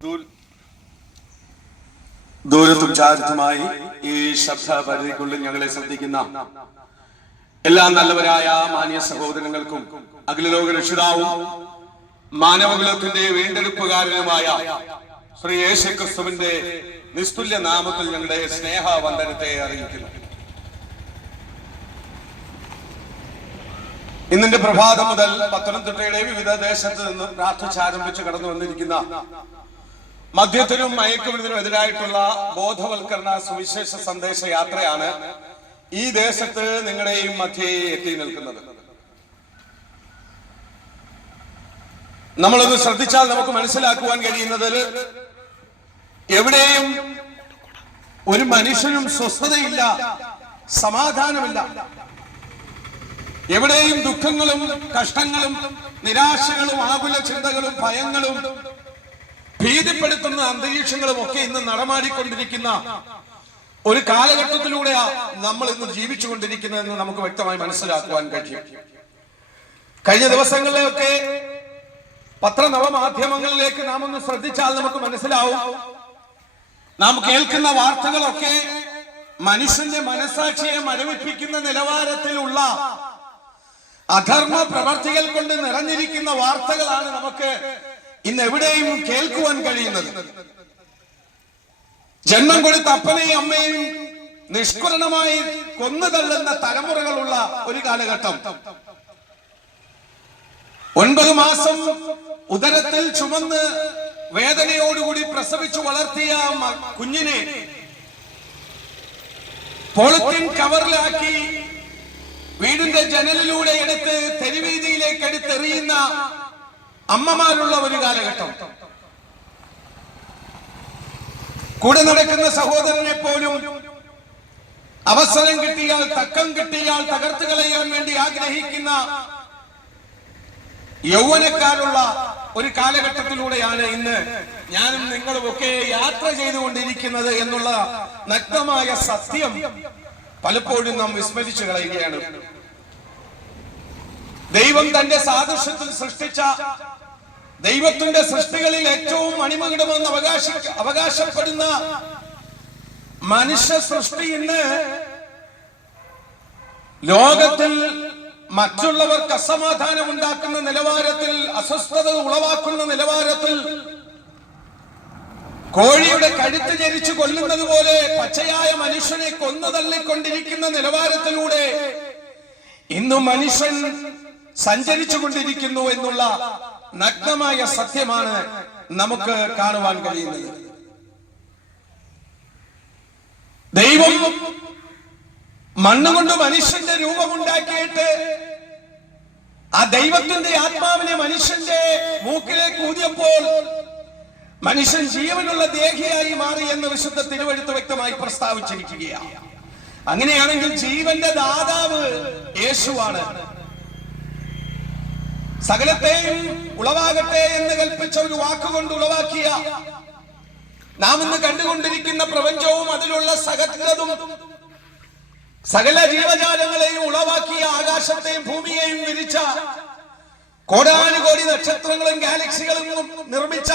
ദൂര- ദൂരത്തും ഈ ശബ്ദ പരിധിക്കുള്ളിൽ ഞങ്ങളെ ശ്രദ്ധിക്കുന്ന എല്ലാ നല്ലവരായ മാന്യ സഹോദരങ്ങൾക്കും അഖിലലോക രക്ഷിതാവും മാനവകുലത്തിന്റെ വീണ്ടെടുപ്പുകാരനുമായ ശ്രീ യേശു ക്രിസ്തുവിന്റെ നിസ്തുല്യ നാമത്തിൽ ഞങ്ങളുടെ സ്നേഹ വന്ദനത്തെ അറിയിക്കുന്നു. ഇന്നിന്റെ പ്രഭാതം മുതൽ പത്തനംതിട്ടയുടെ വിവിധ ദേശത്ത് നിന്ന് പ്രാർത്ഥിച്ചാരംഭിച്ച് കടന്നു വന്നിരിക്കുന്ന മദ്യത്തിനും മയക്കുമരുന്നിനും എതിരായിട്ടുള്ള ബോധവൽക്കരണ സുവിശേഷ സന്ദേശ യാത്രയാണ് ഈ ദേശത്ത് നിങ്ങളുടെയും മധ്യേ എത്തി നിൽക്കുന്നത്. നമ്മളൊന്ന് ശ്രദ്ധിച്ചാൽ നമുക്ക് മനസ്സിലാക്കുവാൻ കഴിയുന്നതിൽ എവിടെയും ഒരു മനുഷ്യനും സ്വസ്ഥതയില്ല സമാധാനമില്ല. എവിടെയും ദുഃഖങ്ങളും കഷ്ടങ്ങളും നിരാശകളും ആകുല ചിന്തകളും ഭയങ്ങളും ഭീതിപ്പെടുത്തുന്ന അന്തരീക്ഷങ്ങളും ഒക്കെ ഇന്ന് നടമാടിക്കൊണ്ടിരിക്കുന്ന ഒരു കാലഘട്ടത്തിലൂടെയാ നമ്മൾ ഇന്ന് ജീവിച്ചുകൊണ്ടിരിക്കുന്നതെന്ന് നമുക്ക് വ്യക്തമായി മനസ്സിലാക്കുവാൻ കഴിയും. കഴിഞ്ഞ ദിവസങ്ങളിലൊക്കെ പത്രനവമാധ്യമങ്ങളിലേക്ക് നാം ഒന്ന് ശ്രദ്ധിച്ചാൽ നമുക്ക് മനസ്സിലാവും. നാം കേൾക്കുന്ന വാർത്തകളൊക്കെ മനുഷ്യന്റെ മനസാക്ഷിയെ മരവിപ്പിക്കുന്ന നിലവാരത്തിലുള്ള അധർമ്മ പ്രവർത്തികൾ കൊണ്ട് നിറഞ്ഞിരിക്കുന്ന വാർത്തകളാണ് നമുക്ക് ഇന്ന് എവിടെയും കേൾക്കുവാൻ കഴിയുന്നത്. ജന്മം കൊടുത്ത അപ്പനെയും അമ്മയെയും നിഷ്കുരണമായി കൊന്നു തള്ളുന്ന തലമുറകളുള്ള ഒരു കാലഘട്ടം. ഒൻപത് മാസം ഉദരത്തിൽ ചുമന്ന് വേദനയോടുകൂടി പ്രസവിച്ചു വളർത്തിയ കുഞ്ഞിനെ പോളിത്തീൻ കവറിലാക്കി വീടിന്റെ ജനലിലൂടെ എടുത്ത് തെരുവീതിയിലേക്ക് എടുത്തെറിയുന്ന അമ്മമാരുള്ള ഒരു കാലഘട്ടം. കൂടെ നടക്കുന്ന സഹോദരനെ പോലും അവസരം കിട്ടിയാൽ തക്കം കിട്ടിയാൽ തകർത്ത് കളയാൻ വേണ്ടി ആഗ്രഹിക്കുന്ന യൗവനക്കാരുള്ള ഒരു കാലഘട്ടത്തിലൂടെയാണ് ഇന്ന് ഞാനും നിങ്ങളും ഒക്കെ യാത്ര ചെയ്തുകൊണ്ടിരിക്കുന്നത് എന്നുള്ള നഗ്നമായ സത്യം പലപ്പോഴും നാം വിസ്മരിച്ചു കളയുകയാണ്. ദൈവം തന്റെ സാദൃശ്യത്തിൽ സൃഷ്ടിച്ച ദൈവത്തിന്റെ സൃഷ്ടികളിൽ ഏറ്റവും അണിമകിടമെന്ന് അവകാശി അവകാശപ്പെടുന്ന മനുഷ്യ സൃഷ്ടി ഇന്ന് ലോകത്തിൽ മറ്റുള്ളവർക്ക് അസമാധാനം ഉണ്ടാക്കുന്ന നിലവാരത്തിൽ അസ്വസ്ഥത ഉളവാക്കുന്ന നിലവാരത്തിൽ കോഴിയുടെ കഴുത്ത് ജനിച്ചു കൊല്ലുന്നത് പോലെ പച്ചയായ മനുഷ്യനെ കൊന്നു തള്ളിക്കൊണ്ടിരിക്കുന്ന നിലവാരത്തിലൂടെ ഇന്ന് മനുഷ്യൻ സഞ്ചരിച്ചു കൊണ്ടിരിക്കുന്നു എന്നുള്ള നഗ്നമായ സത്യമാണ് നമുക്ക് കാണുവാൻ കഴിയുന്നത്. ദൈവം മണ്ണുകൊണ്ട് മനുഷ്യന്റെ രൂപമുണ്ടാക്കിയിട്ട് ആ ദൈവത്തിന്റെ ആത്മാവിനെ മനുഷ്യന്റെ മൂക്കിലേക്ക് ഊതിയപ്പോൾ മനുഷ്യൻ ജീവനുള്ള ദേഹിയായി മാറി എന്ന് വിശുദ്ധ തിരുവഴുത്ത് വ്യക്തമായി പ്രസ്താവിച്ചിരിക്കുകയാണ്. അങ്ങനെയാണെങ്കിൽ ജീവന്റെ ദാതാവ് യേശുവാണ്. സകലത്തെയും ഉളവാകട്ടെ എന്ന് കൽപ്പിച്ച ഒരു വാക്കുകൊണ്ട് ഉളവാക്കിയ നാം ഇന്ന് കണ്ടുകൊണ്ടിരിക്കുന്ന പ്രപഞ്ചവും അതിലുള്ള സകലതും സകല ജീവജാലങ്ങളെയും ഉളവാക്കിയ ആകാശത്തെയും ഭൂമിയെയും വിരിച്ച കോടാനുകോടി നക്ഷത്രങ്ങളും ഗാലക്സികളും നിർമ്മിച്ച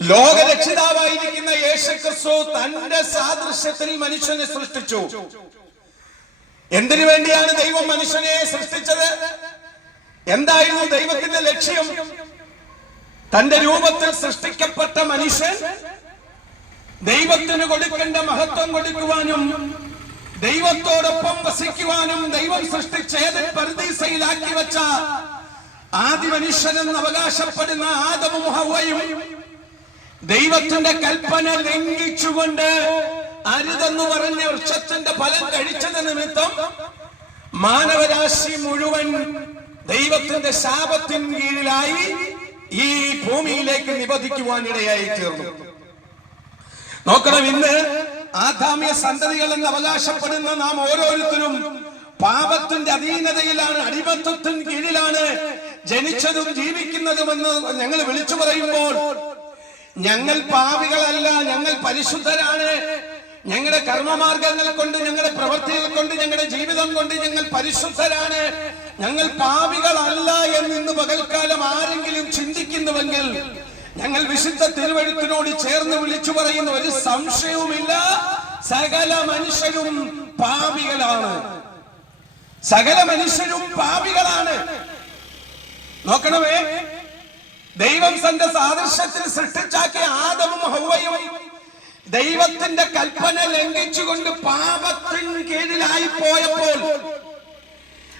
ലോകരക്ഷിതാവായിരിക്കുന്ന യേശു ക്രിസ്തു തന്റെ സാദൃശ്യത്തിൽ മനുഷ്യനെ സൃഷ്ടിച്ചു. എന്തിനു വേണ്ടിയാണ് ദൈവം മനുഷ്യനെ സൃഷ്ടിച്ചത്? എന്തായിരുന്നു ദൈവത്തിന്റെ ലക്ഷ്യം? തന്റെ രൂപത്തിൽ സൃഷ്ടിക്കപ്പെട്ട മനുഷ്യൻ ദൈവത്തിന് കൊടുക്കേണ്ട മഹത്വം കൊടുക്കുവാനും ദൈവത്തോടൊപ്പം വസിക്കുവാനും ദൈവം സൃഷ്ടിച്ച ഏത് പരദീസയിലാക്കി വെച്ച ആദ്യ മനുഷ്യനെന്ന് അവകാശപ്പെടുന്ന ആദമും ഹവയും ദൈവത്തിന്റെ കൽപ്പന ലംഘിച്ചുകൊണ്ട് അരുതെന്ന് പറഞ്ഞ വൃക്ഷത്തിന്റെ ഫലം കഴിച്ചത് നിമിത്തം മാനവരാശി മുഴുവൻ ദൈവത്തിന്റെ ശാപത്തിൻ കീഴിലായി ഈ ഭൂമിയിലേക്ക് നിബന്ധിക്കുവാൻ ഇടയായി തീർന്നു. നോക്കണം ഇന്ന് ആദാമ്യ സന്തതികൾ എന്ന് അവകാശപ്പെടുന്ന നാം ഓരോരുത്തരും പാപത്തിന്റെ അധീനതയിലാണ് അടിമത്വത്തിന് കീഴിലാണ് ജനിച്ചതും ജീവിക്കുന്നതുമെന്ന് ഞങ്ങൾ വിളിച്ചു പറയുമ്പോൾ ഞങ്ങൾ പാവികളല്ല ഞങ്ങൾ പരിശുദ്ധരാണ് ഞങ്ങളുടെ കർമ്മമാർഗങ്ങളെ കൊണ്ട് ഞങ്ങളുടെ പ്രവൃത്തികൾ കൊണ്ട് ഞങ്ങളുടെ ജീവിതം കൊണ്ട് ഞങ്ങൾ പരിശുദ്ധരാണ്. ഞങ്ങൾ പാവികളല്ല എന്ന് ഇന്ന് പകൽക്കാലം ആരെങ്കിലും ചിന്തിക്കുന്നുവെങ്കിൽ ഞങ്ങൾ വിശുദ്ധ തിരുവഴുത്തിനോട് ചേർന്ന് വിളിച്ചു പറയുന്ന ഒരു സംശയവുമില്ല. സകല മനുഷ്യരും പാപികളാണ് സകല മനുഷ്യരും പാപികളാണ് നോക്കണമേ ദൈവം തന്റെ സാദൃശ്യത്തിൽ സൃഷ്ടിച്ചാക്കിയ ആദവും ഹൗവയും ദൈവത്തിന്റെ കൽപ്പന ലംഘിച്ചുകൊണ്ട് പാപത്തിൻ കീഴിലായി പോയപ്പോൾ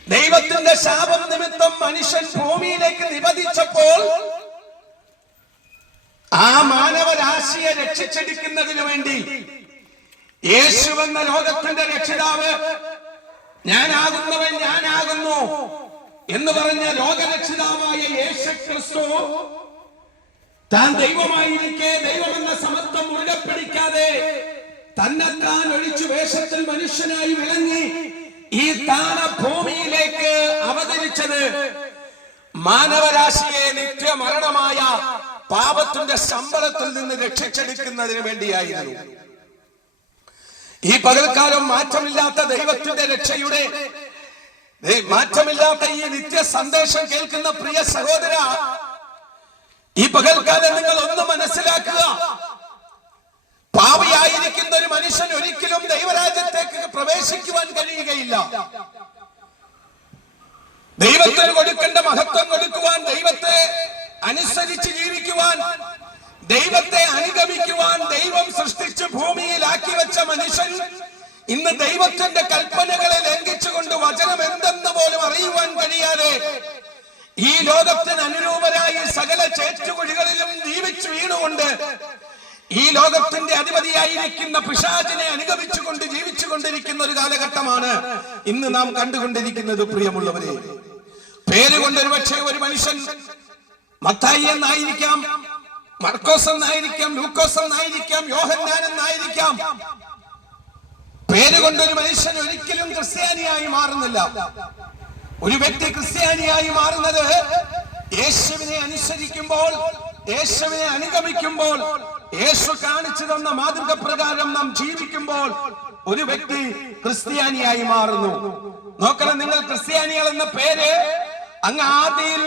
ദൈവത്തിന്റെ ശാപം നിമിത്തം മനുഷ്യൻ ഭൂമിയിലേക്ക് നിപതിച്ചപ്പോൾ ആ മാനവരാശിയെ രക്ഷിച്ചെടുക്കുന്നതിന് വേണ്ടി യേശു എന്ന ലോകത്തിന്റെ രക്ഷിതാവ് ഞാനാകുന്നവൻ ഞാനാകുന്നു എന്ന് പറഞ്ഞ ലോകരക്ഷിതാവായ യേശു ക്രിസ്തു താൻ ദൈവമായിരിക്കെ ദൈവമെന്ന സമത്വം മുറുകെ പിടിക്കാതെ തന്നെത്താൻ ഒഴിച്ചു വേഷത്തിൽ മനുഷ്യനായി വിളങ്ങി ഈ താന ഭൂമിയിലേക്ക് അവതരിച്ചത് മാനവരാശിയെ നിത്യമരണമായ പാപത്തിന്റെ ശമ്പളത്തിൽ നിന്ന് രക്ഷിച്ചെടുക്കുന്നതിന് വേണ്ടിയായിരുന്നു. ഈ പകൽക്കാലം മാറ്റമില്ലാത്ത ദൈവത്തിന്റെ രക്ഷയുടെ മാറ്റമില്ലാത്ത ഈ നിത്യ സന്ദേശം കേൾക്കുന്ന പ്രിയ സഹോദര ഈ പകൽക്കാലം നിങ്ങൾ ഒന്ന് മനസ്സിലാക്കുക. പാവിയായിരിക്കുന്ന ഒരു മനുഷ്യൻ ഒരിക്കലും ദൈവരാജ്യത്തേക്ക് പ്രവേശിക്കുവാൻ കഴിയുകയില്ല. ദൈവത്തിന് കൊടുക്കേണ്ട മഹത്വം കൊടുക്കുവാൻ ദൈവത്തെ അനുസരിച്ച് ജീവിക്കുവാൻ ദൈവത്തെ അനുഗമിക്കുവാൻ ദൈവം സൃഷ്ടിച്ച് ഭൂമിയിലാക്കി വെച്ച മനുഷ്യൻ ഇന്ന് ദൈവത്തിന്റെ കൽപ്പനകളെ ലംഘിച്ചുകൊണ്ട് വചനം എന്തെന്ന് പോലും അറിയുവാൻ കഴിയാതെ ഈ ലോകത്തിന് അനുരൂപരായി സകല ചേറ്റുകുഴികളിലും ജീവിച്ചു വീണുകൊണ്ട് ഈ ലോകത്തിന്റെ അധിപതിയായിരിക്കുന്ന പിശാചിനെ അനുഗമിച്ചുകൊണ്ട് ജീവിച്ചു കൊണ്ടിരിക്കുന്ന ഒരു കാലഘട്ടമാണ് ഇന്ന് നാം കണ്ടുകൊണ്ടിരിക്കുന്നത് പ്രിയമുള്ളവരെ. പേരുകൊണ്ട് ഒരു പക്ഷേ ഒരു മനുഷ്യൻ മത്തായി എന്നായിരിക്കാം മർക്കോസ് എന്നായിരിക്കാം ലൂക്കോസ് എന്നായിരിക്കാം യോഹന്നാൻ എന്നായിരിക്കാം. പേരുകൊണ്ടൊരു മനുഷ്യൻ ഒരിക്കലും ക്രിസ്ത്യാനിയായി മാറുന്നില്ല. ഒരു വ്യക്തി ക്രിസ്ത്യാനിയായി മാറുന്നത് യേശുവിനെ അനുസരിക്കുമ്പോൾ യേശുവിനെ അനുഗമിക്കുമ്പോൾ യേശു കാണിച്ചു തന്ന മാതൃക പ്രകാരം നാം ജീവിക്കുമ്പോൾ ഒരു വ്യക്തി ക്രിസ്ത്യാനിയായി മാറുന്നു. നോക്കണം നിങ്ങൾ ക്രിസ്ത്യാനികൾ എന്ന പേര് അങ്ങ് ആദ്യയിൽ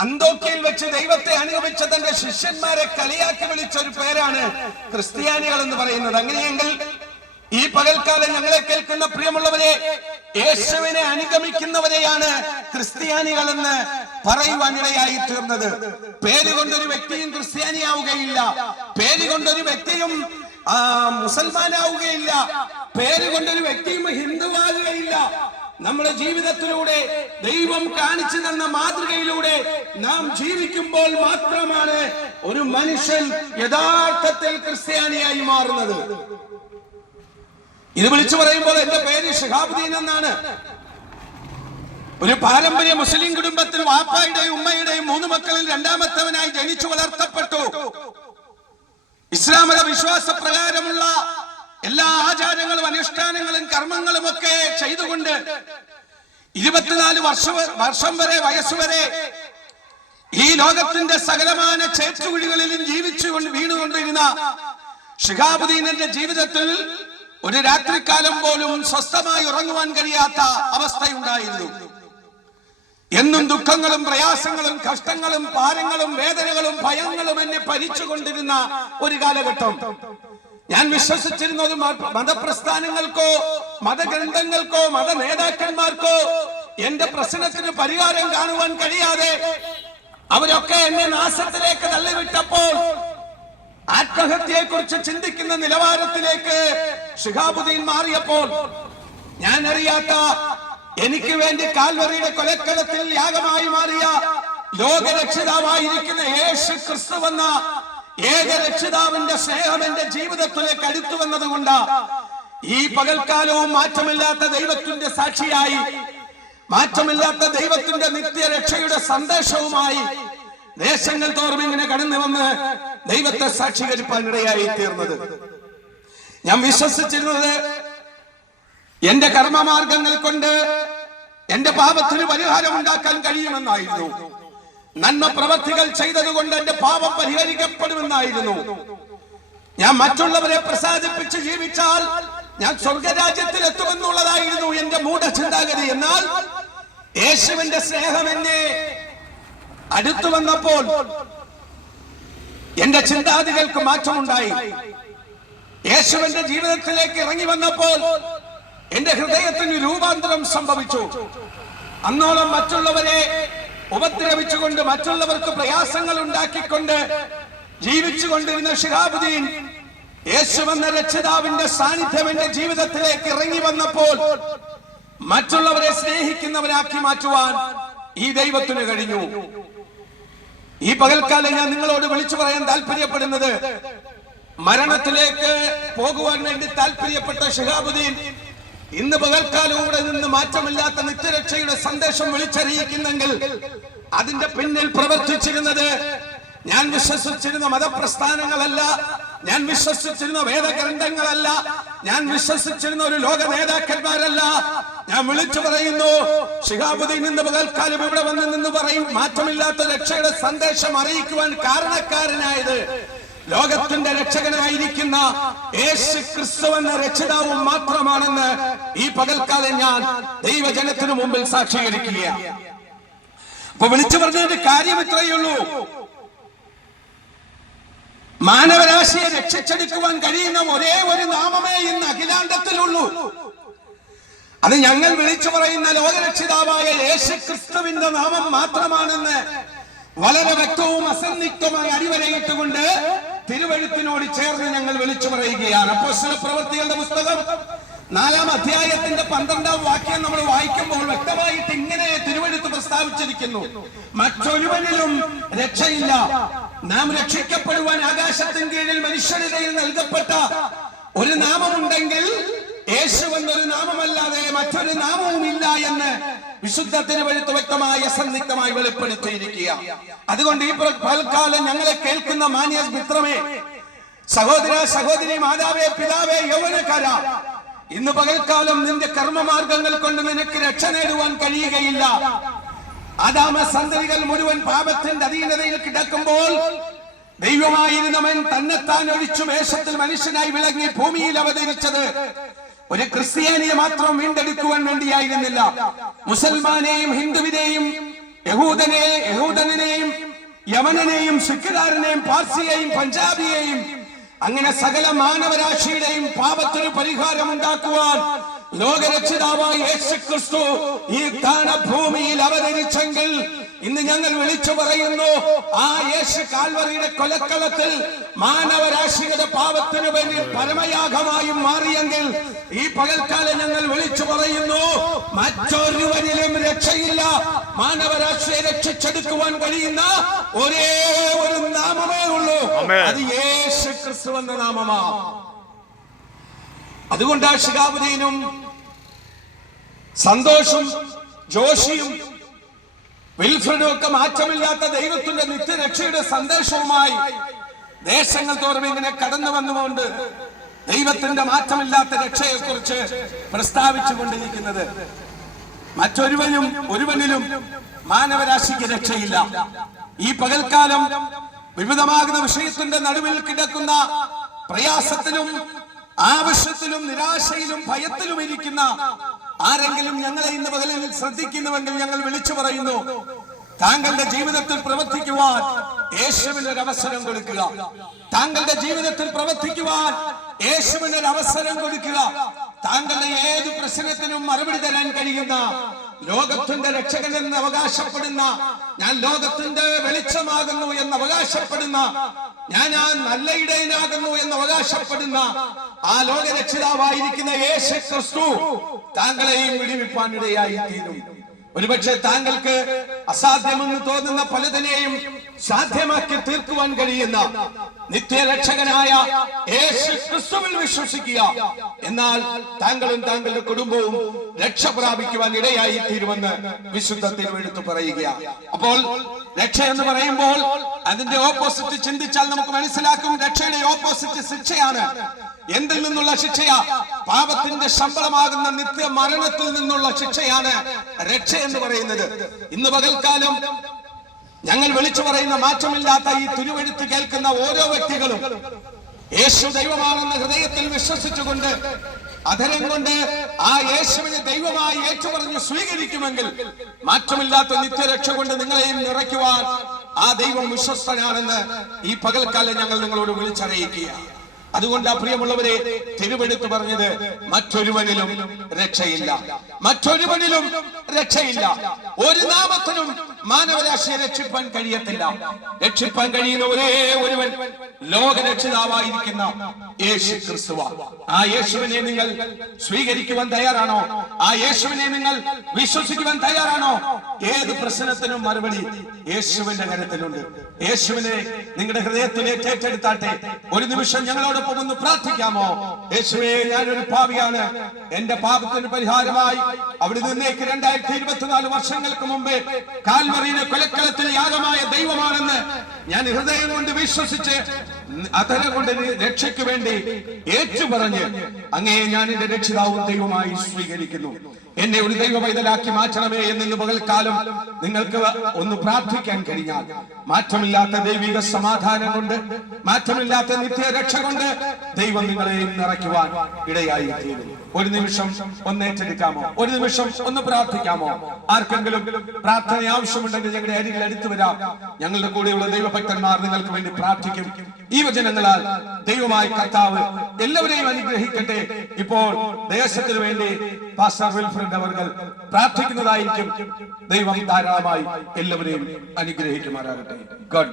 അന്തോക്കിയിൽ വെച്ച് ദൈവത്തെ അനുഗമിച്ച തന്റെ ശിഷ്യന്മാരെ കളിയാക്കി വിളിച്ച ഒരു പേരാണ് ക്രിസ്ത്യാനികൾ എന്ന് പറയുന്നത്. അങ്ങനെയെങ്കിൽ ഈ പകൽക്കാലം ഞങ്ങളെ കേൾക്കുന്ന പ്രിയമുള്ളവരെ യേശുവിനെ അനുഗമിക്കുന്നവരെയാണ് ക്രിസ്ത്യാനികൾ എന്ന് പറയുവാനിടയായി തീർന്നത്. പേര് കൊണ്ടൊരു വ്യക്തിയും ക്രിസ്ത്യാനിയാവുകയില്ല. പേര് കൊണ്ടൊരു വ്യക്തിയും മുസൽമാനാവുകയില്ല. പേര് കൊണ്ടൊരു വ്യക്തിയും ഹിന്ദുവാകുകയില്ല. നമ്മുടെ ജീവിതത്തിലൂടെ ദൈവം കാണിച്ചു തന്ന മാതൃകയിലൂടെ നാം ജീവിക്കുമ്പോൾ മാത്രമാണ് ഒരു മനുഷ്യൻ യഥാർത്ഥത്തിൽ ക്രിസ്ത്യാനിയായി മാറുന്നത്. ഇത് വിളിച്ചു പറയുമ്പോൾ എന്റെ പേര് ഷിഹാബുദ്ദീൻ എന്നാണ്. ഒരു പാരമ്പര്യ മുസ്ലിം കുടുംബത്തിൽ വാപ്പായുടെയും ഉമ്മയുടെയും മൂന്ന് മക്കളിൽ രണ്ടാമത്തവനായി ജനിച്ചു വളർത്തപ്പെട്ടു. ഇസ്ലാമിക വിശ്വാസ പ്രകാരമുള്ള എല്ലാ ആചാരങ്ങളും അനുഷ്ഠാനങ്ങളും കർമ്മങ്ങളും ഒക്കെ ചെയ്തുകൊണ്ട് ഇരുപത്തിനാല് വർഷ വർഷം വരെ വയസ്സുവരെ ഈ ലോകത്തിന്റെ സകലമാന ചേച്ചുകുഴികളിലും ജീവിച്ചുകൊണ്ട് വീണുകൊണ്ടിരുന്ന ഷിഹാബുദ്ദീനന്റെ ജീവിതത്തിൽ ഒരു രാത്രികാലം പോലും സ്വസ്ഥമായി ഉറങ്ങുവാൻ കഴിയാത്ത അവസ്ഥയുണ്ടായിരുന്നു. എന്നും ദുഃഖങ്ങളും പ്രയാസങ്ങളും കഷ്ടങ്ങളും പാരങ്ങളും വേദനകളും ഭയങ്ങളും എന്നെ ഭരിച്ചുകൊണ്ടിരുന്ന ഒരു കാലഘട്ടം. ഞാൻ വിശ്വസിച്ചിരുന്നത് മത- മതപ്രസ്ഥാനങ്ങൾക്കോ മതഗ്രന്ഥങ്ങൾക്കോ മത നേതാക്കന്മാർക്കോ എന്റെ പ്രശ്നത്തിന് പരിഹാരം കാണുവാൻ കഴിയാതെ അവരൊക്കെ എന്നെ നാശത്തിലേക്ക് തള്ളിവിട്ടപ്പോൾ ആത്മഹത്യയെ കുറിച്ച് ചിന്തിക്കുന്ന നിലവാരത്തിലേക്ക് ഷിഹാബുദ്ദീൻ മാറിയപ്പോൾ ഞാൻ അറിയാത്ത എനിക്ക് വേണ്ടി കാൽവറിയുടെ കൊലക്കളത്തിൽ യാഗമായി മാറിയ ലോകരക്ഷിതാവായിരിക്കുന്ന യേശു ക്രിസ്തു എന്ന ഏക രക്ഷിതാവിന്റെ സ്നേഹം എന്റെ ജീവിതത്തിലേക്ക് അടുത്തു വന്നതുകൊണ്ട് ഈ പകൽക്കാലവും മാറ്റമില്ലാത്ത ദൈവത്തിന്റെ സാക്ഷിയായി മാറ്റമില്ലാത്ത ദൈവത്തിന്റെ നിത്യരക്ഷയുടെ സന്ദേശവുമായി ദേശങ്ങൾ തോറും ഇങ്ങനെ കടന്നു വന്ന് ദൈവത്തെ സാക്ഷീകരിപ്പാൻ ഇടയായി തീർന്നത് ഞാൻ വിശ്വസിച്ചിരുന്നത് എന്റെ കർമ്മമാർഗങ്ങൾ കൊണ്ട് എന്റെ പാപത്തിന് പരിഹാരം ഉണ്ടാക്കാൻ കഴിയുമെന്നായിരുന്നു. നന്മ പ്രവർത്തികൾ ചെയ്തതുകൊണ്ട് എന്റെ പാപം പരിഹരിക്കപ്പെടുമെന്നായിരുന്നു. ഞാൻ മറ്റുള്ളവരെ പ്രസാദിപ്പിച്ച് ജീവിച്ചാൽ ഞാൻ സ്വർഗരാജ്യത്തിൽ എത്തുമെന്നുള്ളതായിരുന്നു എന്റെ മൂഢചിന്താഗതി. എന്നാൽ യേശുവിന്റെ സ്നേഹം എന്നെ അടുത്തു വന്നപ്പോൾ എന്റെ ചിന്താഗതികൾക്ക് മാറ്റമുണ്ടായി. യേശുവിന്റെ ജീവിതത്തിലേക്ക് ഇറങ്ങി വന്നപ്പോൾ എന്റെ ഹൃദയത്തിന് രൂപാന്തരം സംഭവിച്ചു. അന്നോളം മറ്റുള്ളവരെ ഉപദ്രവിച്ചുകൊണ്ട് മറ്റുള്ളവർക്ക് പ്രയാസങ്ങൾ ഉണ്ടാക്കിക്കൊണ്ട് ജീവിച്ചു കൊണ്ടിരുന്ന ഷിഹാബുദ്ദീൻ യേശു എന്ന രക്ഷിതാവിന്റെ സാന്നിധ്യം എന്റെ ജീവിതത്തിലേക്ക് ഇറങ്ങി വന്നപ്പോൾ മറ്റുള്ളവരെ സ്നേഹിക്കുന്നവരാക്കി മാറ്റുവാൻ ഈ ദൈവത്തിന് കഴിഞ്ഞു. ഈ പകൽക്കാലം ഞാൻ നിങ്ങളോട് വിളിച്ചു പറയാൻ താല്പര്യപ്പെടുന്നത് മരണത്തിലേക്ക് പോകുവാൻ വേണ്ടി താല്പര്യപ്പെട്ട ഷിഹാബുദ്ദീൻ ഇന്ന് പകൽക്കാലം ഇവിടെ നിന്ന് മാറ്റമില്ലാത്ത നിത്യരക്ഷയുടെ സന്ദേശം വിളിച്ചറിയിക്കുന്നെങ്കിൽ അതിന്റെ പിന്നിൽ പ്രവർത്തിച്ചിരുന്നത് ഞാൻ വിശ്വസിച്ചിരുന്ന മതപ്രസ്ഥാനങ്ങളല്ല ഞാൻ വിശ്വസിച്ചിരുന്ന വേദഗ്രന്ഥങ്ങളല്ല. ഞാൻ വിശ്വസിച്ചിരുന്ന ഒരു ലോക നേതാക്കന്മാരല്ല. ഞാൻ വിളിച്ചു പറയുന്നു ഷിഹാബുദ്ദീൻ ഇന്ന് പകൽക്കാലം ഇവിടെ വന്ന് നിന്ന് പറയും മാറ്റമില്ലാത്ത രക്ഷയുടെ സന്ദേശം അറിയിക്കുവാൻ കാരണക്കാരനായത് ലോകത്തിന്റെ രക്ഷകനായിരിക്കുന്ന യേശു ക്രിസ്തു എന്ന രക്ഷിതാവും മാത്രമാണെന്ന് ഈ പകൽക്കാലം ഞാൻ ദൈവജനത്തിനു മുമ്പിൽ സാക്ഷീകരിക്കുകയാണ്. അപ്പൊ വിളിച്ചു പറഞ്ഞതിന്റെ കാര്യം ഇത്രയേ ഉള്ളൂ. മാനവരാശിയെ രക്ഷിച്ചെടുക്കുവാൻ കഴിയുന്ന ഒരേ ഒരു നാമമേ ഇന്ന് അഖിലാണ്ടത്തിലുള്ളൂ. അത് ഞങ്ങൾ വിളിച്ചു പറയുന്ന ലോകരക്ഷിതാവായ യേശു ക്രിസ്തുവിന്റെ നാമം മാത്രമാണെന്ന് വളരെ വ്യക്തവും അസന്നിഗ്ധമായി അടിവരയിട്ടുകൊണ്ട് തിരുവഴുത്തിനോട് ചേർന്ന് ഞങ്ങൾ വിളിച്ചു പറയുകയാണ്. അപ്പോസ്തല പ്രവൃത്തികളുടെ പുസ്തകം നാലാം അധ്യായത്തിന്റെ പന്ത്രണ്ടാം വാക്യം നമ്മൾ വായിക്കുമ്പോൾ വ്യക്തമായിട്ട് ഇങ്ങനെ തിരുവെടുത്ത് പ്രസ്താവിച്ചിരിക്കുന്നു. മറ്റൊരുവനിലും രക്ഷയില്ല. നാം രക്ഷിക്കപ്പെടുവാൻ ആകാശത്തിന് കീഴിൽ മനുഷ്യനിടയിൽ നൽകപ്പെട്ട ഒരു നാമമുണ്ടെങ്കിൽ യേശു എന്നൊരു നാമമല്ലാതെ മറ്റൊരു നാമവും ഇല്ല എന്ന് വിശുദ്ധ തിരുവഴുത്ത് വ്യക്തമായി സന്ദിഗ്ധമായി വെളിപ്പെടുത്തിയിരിക്കുക. അതുകൊണ്ട് ഈ പൽക്കാലം ഞങ്ങളെ കേൾക്കുന്ന മാന്യ മിത്രമേ സഹോദര സഹോദരി മാതാവേ പിതാവേ യൗവനക്കാര ഇന്ന് പകൽക്കാലം നിന്റെ കർമ്മമാർഗങ്ങൾ കൊണ്ട് നിനക്ക് രക്ഷ നേടുവാൻ കഴിയുകയില്ല. അതാമ സന്തതികൾ മുഴുവൻ പാപത്തിന്റെ അധീനതയിൽ കിടക്കുമ്പോൾ ദൈവമായിരുന്നവൻ തന്നെത്താൻ ഒഴിച്ചു വേഷത്തിൽ മനുഷ്യനായി വിളങ്ങി ഭൂമിയിൽ അവതരിച്ചത്. ഒരു ക്രിസ്ത്യാനിയെ മാത്രം വീണ്ടെടുക്കുവാൻ വേണ്ടിയായിരുന്നില്ല. മുസൽമാനെയും ഹിന്ദുവിനെയും യഹൂദനെ യഹൂദനെയും യമനെയും സിഖുകാരനെയും പാർസിയെയും പഞ്ചാബിയെയും അങ്ങനെ സകല മാനവരാശിയുടെയും പാപത്തിന് പരിഹാരം ഉണ്ടാക്കുവാൻ ലോകരക്ഷിതാവായ യേശു ക്രിസ്തു ഈ ഭൂമിയിൽ അവതരിച്ചെങ്കിൽ ഇന്ന് ഞങ്ങൾ വിളിച്ചു പറയുന്നു ആ യേശു കാൽവറിയുടെ കൊലക്കളത്തിൽ മാനവരാശിയുടെ പാപത്തിന് വേണ്ടി പരമയാഗമായും മാറിയെങ്കിൽ ഈ പകൽക്കാലം ഞങ്ങൾ വിളിച്ചു പറയുന്നു മറ്റൊരുവനിലും രക്ഷയില്ല. മാനവരാശിയെ രക്ഷിച്ചെടുക്കുവാൻ കഴിയുന്ന ഒരേ ഒരു നാമമേ ഉള്ളൂ. അത് യേശു ക്രിസ്തു എന്ന നാമമാ. അതുകൊണ്ട് ആ ശിഖാബുദ്ദീനും സന്തോഷം ജോഷിയും വിൽഫ്രഡും ഒക്കെ മാറ്റമില്ലാത്ത ദൈവത്തിന്റെ നിത്യരക്ഷയുടെ സന്ദേശവുമായി ദേശങ്ങൾ തോറും ഇങ്ങനെ കടന്നു വന്നുകൊണ്ട് ദൈവത്തിന്റെ മാറ്റമില്ലാത്ത രക്ഷയെ കുറിച്ച് പ്രസ്താവിച്ചു കൊണ്ടിരിക്കുന്നത് മറ്റൊരുവനും ഒരുവനിലും മാനവരാശിക്ക് രക്ഷയില്ല. ഈ പകൽക്കാലം വിവിധമാകുന്ന വിഷയത്തിന്റെ നടുവിൽ കിടക്കുന്ന പ്രയാസത്തിലും ആവശ്യത്തിലും നിരാശയിലും ഭയത്തിലും ഇരിക്കുന്ന ആരെങ്കിലും ഞങ്ങളെ ഇന്ന് പകലിൽ ശ്രദ്ധിക്കുന്നുവെങ്കിൽ ഞങ്ങൾ വിളിച്ചു പറയുന്നു താങ്കളുടെ ജീവിതത്തിൽ പ്രവർത്തിക്കുവാൻ യേശുവിന് ഒരു അവസരം കൊടുക്കുക. താങ്കളുടെ ജീവിതത്തിൽ പ്രവർത്തിക്കുവാൻ യേശുവിന് ഒരു അവസരം കൊടുക്കുക. താങ്കളുടെ ഏത് പ്രശ്നത്തിനും മറുപടി തരാൻ കഴിയുന്ന ലോകത്തിന്റെ രക്ഷകൻ എന്ന് അവകാശപ്പെടുന്ന ഞാൻ ലോകത്തിന്റെ വെളിച്ചമാകുന്നു എന്ന് അവകാശപ്പെടുന്ന ഞാൻ ആ നല്ല ഇടയനാകുന്നു എന്ന് അവകാശപ്പെടുന്ന ആ ലോകരക്ഷിതാവായിരിക്കുന്ന യേശു ക്രിസ്തു താങ്കളെയും വിടിവിപ്പാൻ ഇടയായി തീരും ഒരുപക്ഷെ താങ്കൾക്ക് അസാധ്യമെന്ന് തോന്നുന്ന പലതിനെയും സാധ്യമാക്കി തീർക്കുവാൻ കഴിയുന്ന നിത്യരക്ഷകനായ യേശു ക്രിസ്തുവിൽ വിശ്വസിക്കുക. എന്നാൽ താങ്കളും താങ്കളുടെ കുടുംബവും രക്ഷ പ്രാപിക്കുവാൻ ഇടയായി തീരുമെന്ന് വിശുദ്ധ എടുത്തു പറയുക അപ്പോൾ രക്ഷ എന്ന് പറയുമ്പോൾ അതിന്റെ ഓപ്പോസിറ്റ് ചിന്തിച്ചാൽ നമുക്ക് മനസ്സിലാക്കും രക്ഷയുടെ ഓപ്പോസിറ്റ് ശിക്ഷയാണ്. എന്തിൽ നിന്നുള്ള ശിക്ഷയാ? പാപത്തിന്റെ ശമ്പളമാകുന്ന നിത്യ മരണത്തിൽ നിന്നുള്ള ശിക്ഷയാണ് രക്ഷ എന്ന് പറയുന്നത്. ഇന്ന് പകൽക്കാലം ഞങ്ങൾ വിളിച്ചു പറയുന്ന മാറ്റമില്ലാത്ത ഈ തിരുവെഴുത്ത് കേൾക്കുന്ന ഓരോ വ്യക്തികളും യേശു ദൈവമാണെന്ന ഹൃദയത്തിൽ വിശ്വസിച്ചുകൊണ്ട് അധരം കൊണ്ട് ആ യേശുവിനെ ദൈവമായി ഏറ്റുപറഞ്ഞ് സ്വീകരിക്കുമെങ്കിൽ മാറ്റമില്ലാത്ത നിത്യരക്ഷ കൊണ്ട് നിങ്ങളെയും നിറയ്ക്കുവാൻ ആ ദൈവം വിശ്വസ്തനാണെന്ന് ഈ പകൽക്കാലം ഞങ്ങൾ നിങ്ങളോട് വിളിച്ചറിയിക്കുക. അതുകൊണ്ട് ആ പ്രിയമുള്ളവരെ തിരുവെടുത്ത് പറഞ്ഞത് മറ്റൊരുവനിലും രക്ഷയില്ല. മറ്റൊരുവനിലും രക്ഷയില്ല. ഒരു നാമത്തിനും മാനവരാശിയെ രക്ഷിപ്പാൻ കഴിയത്തില്ല. രക്ഷിപ്പാൻ കഴിയുന്ന ഒരേ ഒരുവൻ ലോക രക്ഷിതാവായിരിക്കുന്ന യേശു ക്രിസ്തുവ ആ യേശുവിനെ നിങ്ങൾ സ്വീകരിക്കുവാൻ തയ്യാറാണോ? ആ യേശുവിനെ നിങ്ങൾ വിശ്വസിക്കുവാൻ തയ്യാറാണോ? ഏത് പ്രശ്നത്തിനും മറുപടി യേശുവിന്റെ കരത്തിലുണ്ട്. യേശുവിനെ നിങ്ങളുടെ ഹൃദയത്തിൽ ഏറ്റെടുത്താട്ടെ. ഒരു നിമിഷം ഞങ്ങളോടൊപ്പം ഒന്ന് പ്രാർത്ഥിക്കാമോ? യേശുവേ ഞാനൊരു പാവിയാണ് എന്റെ പാപത്തിന് പരിഹാരമായി അവിടെ നിന്നേക്ക് രണ്ടായിരത്തി ഇരുപത്തിനാല് വർഷങ്ങൾക്ക് മുമ്പേ കാൽമറിയുടെ കൊലക്കലത്തിൽ യാഗമായ ദൈവമാണെന്ന് ഞാൻ ഹൃദയം കൊണ്ട് വിശ്വസിച്ച് അതര കൊണ്ട് രക്ഷയ്ക്ക് വേണ്ടി ഏറ്റുപറഞ്ഞ് അങ്ങേ ഞാൻ എന്റെ രക്ഷിതാവും ദൈവമായി സ്വീകരിക്കുന്നു. എന്നെ ഒരു ദൈവ പൈതലാക്കി മാറ്റണമേ എന്ന് പകൽക്കാലം നിങ്ങൾക്ക് ഒന്ന് പ്രാർത്ഥിക്കാൻ കഴിഞ്ഞാൽ മാറ്റമില്ലാത്ത ദൈവിക സമാധാനം കൊണ്ട് മാറ്റമില്ലാത്ത നിത്യരക്ഷ കൊണ്ട് ദൈവം നിങ്ങളെയും നിറയ്ക്കുവാൻ ഇടയായി തീരും. ഒരു നിമിഷം ഒന്ന് ഏറ്റെടുക്കാമോ? ഒരു നിമിഷം ഒന്ന് പ്രാർത്ഥിക്കാമോ? ആർക്കെങ്കിലും പ്രാർത്ഥന ആവശ്യമുണ്ടെങ്കിൽ ഞങ്ങളുടെ അരികിൽ അടുത്തു വരാം. ഞങ്ങളുടെ കൂടെയുള്ള ദൈവഭക്തന്മാർ നിങ്ങൾക്ക് വേണ്ടി പ്രാർത്ഥിക്കും. ഈ വചനങ്ങളാൽ ദൈവമായി കർത്താവ് എല്ലാവരെയും അനുഗ്രഹിക്കട്ടെ ഇപ്പോൾ ദേശത്തിന് വേണ്ടി പാസ്റ്റർ വിൽഫ്രണ്ട് അവർ പ്രാർത്ഥിക്കുന്നതായിരിക്കും ദൈവം ധാരാളമായി എല്ലാവരെയും അനുഗ്രഹിക്കുമാറാകട്ടെ.